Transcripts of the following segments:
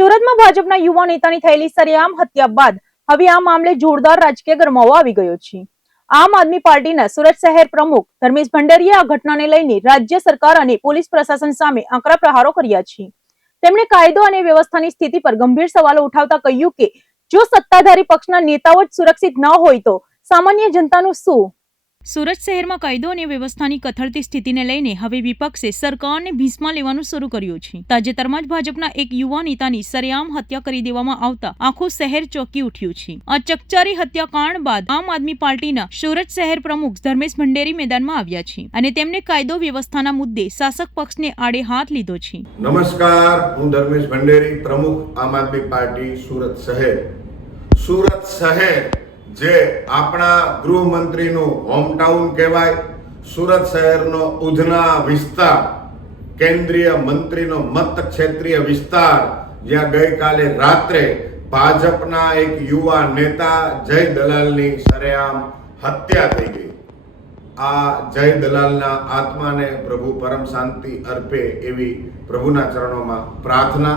સુરતમાં ભાજપના યુવા નેતાની થયેલી સરેઆમ હત્યા બાદ હવે આ મામલે જોરદાર રાજકીય ગરમાવો આવી ગયો છે। આમ આદમી પાર્ટીના સુરત શહેર પ્રમુખ ધર્મેશ ભંડારીએ આ ઘટનાને લઈને રાજ્ય સરકાર અને પોલીસ પ્રશાસન સામે આકરા પ્રહારો કર્યા છે। તેમણે કાયદો અને વ્યવસ્થાની સ્થિતિ પર ગંભીર સવાલો ઉઠાવતા કહ્યું કે જો સત્તાધારી પક્ષના નેતાઓ જ સુરક્ષિત ન હોય તો સામાન્ય જનતાનું શું? સુરત શહેરમાં કાયદો અને વ્યવસ્થાની કથળતી સ્થિતિને લઈને હવે વિપક્ષે સરકારને ભીસમાં લેવાનું શરૂ કર્યું છે। તાજેતરમાં જ ભાજપના એક યુવા નેતાની સરેઆમ હત્યા કરી દેવામાં આવતા આખું શહેર ચોંકી ઉઠ્યું છે। આ ચકચારી હત્યાકાંડ બાદ આમ આદમી પાર્ટીના સુરત શહેર પ્રમુખ ધર્મેશ ભંડારી મેદાનમાં આવ્યા છે અને તેમણે કાયદો વ્યવસ્થાના મુદ્દે શાસક પક્ષને આડે હાથ લીધો છે। નમસ્કાર, હું ધર્મેશ ભંડારી, પ્રમુખ આમ આદમી પાર્ટી સુરત શહેર। સુરત શહેર જે આપણા ગૃહમંત્રીનું હોમટાઉન કહેવાય, સુરત શહેરનો ઉધના વિસ્તાર, કેન્દ્રીય મંત્રીનો મત ક્ષેત્રીય વિસ્તાર, જ્યાં ગઈકાલે રાત્રે ભાજપના એક યુવા નેતા જય દલાલની સરેઆમ હત્યા થઈ ગઈ। આ જય દલાલના આત્માને પ્રભુ પરમ શાંતિ અર્પે એવી પ્રભુના ચરણોમાં પ્રાર્થના।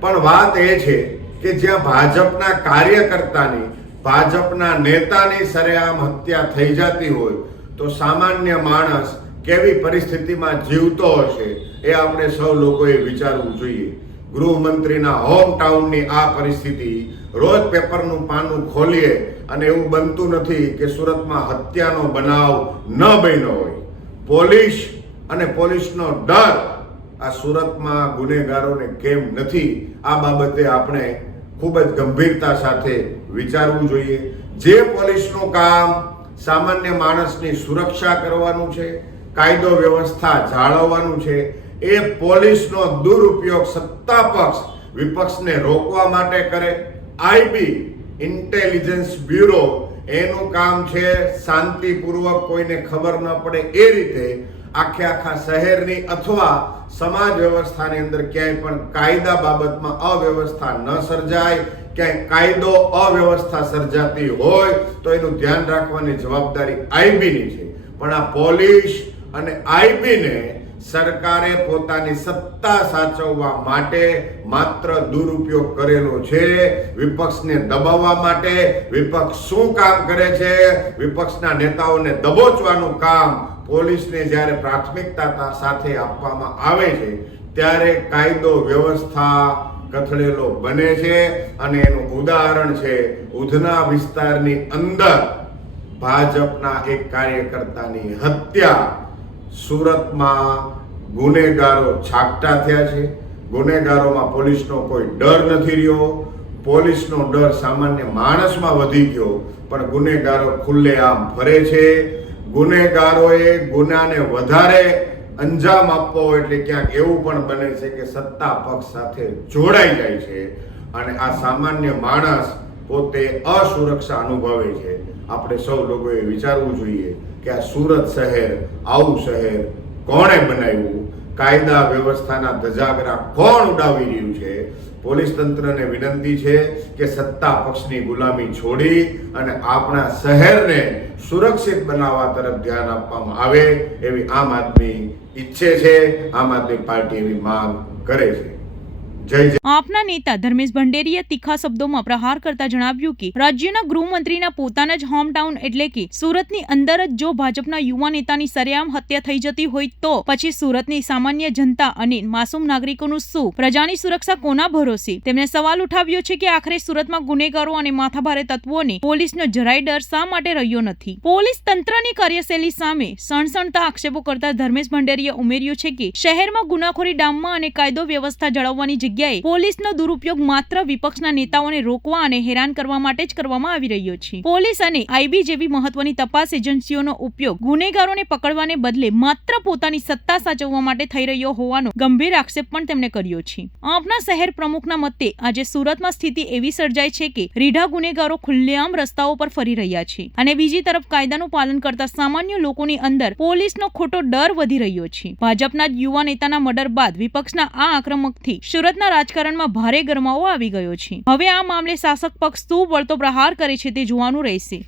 પણ વાત એ છે કે જ્યાં ભાજપના કાર્યકર્તાની, ભાજપના નેતાની સરેઆમ હત્યા થઈ જતી હોય તો સામાન્ય માણસ કેવી પરિસ્થિતિમાં જીવતો હશે એ આપણે સૌ લોકોએ વિચારવું જોઈએ। ગૃહમંત્રીના હોમટાઉનની આ પરિસ્થિતિ, રોજ પેપરનું પાનું ખોલીએ અને એવું બનતું નથી કે સુરતમાં હત્યાનો બનાવ ન બન્યો હોય। પોલીસ અને પોલીસનો ડર આ સુરતમાં ગુનેગારોને કેમ નથી, આ બાબતે આપણે ખૂબ જ ગંભીરતા સાથે વિચારવું જોઈએ। જે પોલીસનું કામ સામાન્ય માણસની સુરક્ષા કરવાનું છે, કાયદો વ્યવસ્થા જાળવવાનું છે, એ પોલીસનો દુરુપયોગ સત્તા પક્ષ વિપક્ષને રોકવા માટે કરે। આઈબી ઇન્ટેલિજન્સ બ્યુરો એનું કામ છે શાંતિપૂર્વક કોઈને ખબર ન પડે એ રીતે આખા શહેરની અથવા સમાજ વ્યવસ્થાની અંદર ક્યાંય પણ કાયદા બાબતમાં અવ્યવસ્થા ન સર્જાય, ક્યાંય કાયદો અવ્યવસ્થા સર્જાતી હોય તો એનું ધ્યાન રાખવાની જવાબદારી આઈબીની છે। પણ આ પોલીસ અને આઈબીને સરકારે પોતાની સત્તા સાચવવા માટે માત્ર દુરુપયોગ કરેલો છે। વિપક્ષને દબાવવા માટે વિપક્ષ શું કામ કરે છે, વિપક્ષના નેતાઓને દબોચવાનું કામ પોલીસને જ્યારે પ્રાથમિકતા સાથે આપવામાં આવે છે ત્યારે કાયદો વ્યવસ્થા કથળેલો બને છે। અને એનું ઉદાહરણ છે ઉધના વિસ્તારની અંદર ભાજપના એક કાર્યકર્તાની હત્યા। સુરતમાં ગુનેગારો છાકટા થયા છે। ગુનેગારોમાં પોલીસનો કોઈ ડર નથી રહ્યો, પોલીસનો ડર સામાન્ય માણસમાં વધી ગયો, પણ ગુનેગારો ખુલ્લેઆમ ફરે છે। ગુનેગારોએ ગુનાને વધારે અંજામ આપવો હોય એટલે ક્યાંક એવું પણ બને છે કે સત્તા પક્ષ સાથે જોડાઈ જાય છે અને આ સામાન્ય માણસ પોતે અસુરક્ષા અનુભવે છે। આપણે સૌ લોકોએ વિચારવું જોઈએ કે આ સુરત શહેર, આવું શહેર કોણે બનાવ્યું, કાયદા વ્યવસ્થાના ધજાગરા કોણ ઉડાવી રહ્યું છે? પોલીસ તંત્રને વિનંતી છે કે સત્તા પક્ષની ગુલામી છોડી અને આપણા શહેરને સુરક્ષિત બનાવવા તરફ ધ્યાન આપવામાં આવે એવી આમ આદમી ઈચ્છે છે, આમ આદમી પાર્ટી એવી માંગ કરે છે। આપના નેતા ધર્મેશ ભંડારીએ તીખા શબ્દોમાં પ્રહાર કરતા જણાવ્યું કે રાજ્યના ગૃહમંત્રીના પોતાના જ હોમટાઉન એટલે કે સુરતની અંદર જ જો ભાજપના યુવા નેતાની સરેઆમ હત્યા થઈ જતી હોય તો પછી સુરતની સામાન્ય જનતા અને માસૂમ નાગરિકોનું શું? પ્રજાની સુરક્ષા કોના ભરોસે? તેમણે સવાલ ઉઠાવ્યો છે કે આખરે સુરતમાં ગુનેગારો અને માથાભારે તત્વોને પોલીસનો જરાય ડર શા માટે રહ્યો નથી? પોલીસ તંત્રની કાર્યશૈલી સામે સણસણતા આક્ષેપો કરતા ધર્મેશ ભંડારીએ ઉમેર્યું છે કે શહેરમાં ગુનાખોરી ડામમાં અને કાયદો વ્યવસ્થા જાળવવાની જગ્યાએ પોલીસનો દુરુપયોગ માત્ર વિપક્ષના નેતાઓને રોકવા અને હેરાન કરવા માટે જ કરવામાં આવી રહ્યો છે। પોલીસ અને આઈબી જેવી મહત્વની તપાસ એજન્સીઓનો ઉપયોગ ગુનેગારોને પકડવાને બદલે માત્ર પોતાની સત્તા સાચવવા માટે થઈ રહ્યો હોવાનો ગંભીર આક્ષેપ પણ તેમણે કર્યો છે। આપના શહેર પ્રમુખના મતે આજે સુરતમાં સ્થિતિ એવી સર્જાઈ છે કે રીઢા ગુનેગારો ખુલ્લેઆમ રસ્તાઓ પર ફરી રહ્યા છે અને બીજી તરફ કાયદાનું પાલન કરતા સામાન્ય લોકોની અંદર પોલીસનો ખોટો ડર વધી રહ્યો છે। ભાજપના યુવા નેતાના મર્ડર બાદ વિપક્ષના આ આક્રમકથી સુરતના રાજકારણમાં ભારે ગરમાવો આવી ગયો છે। હવે આ મામલે શાસક પક્ષ શું વળતો પ્રહાર કરે છે તે જોવાનું રહેશે।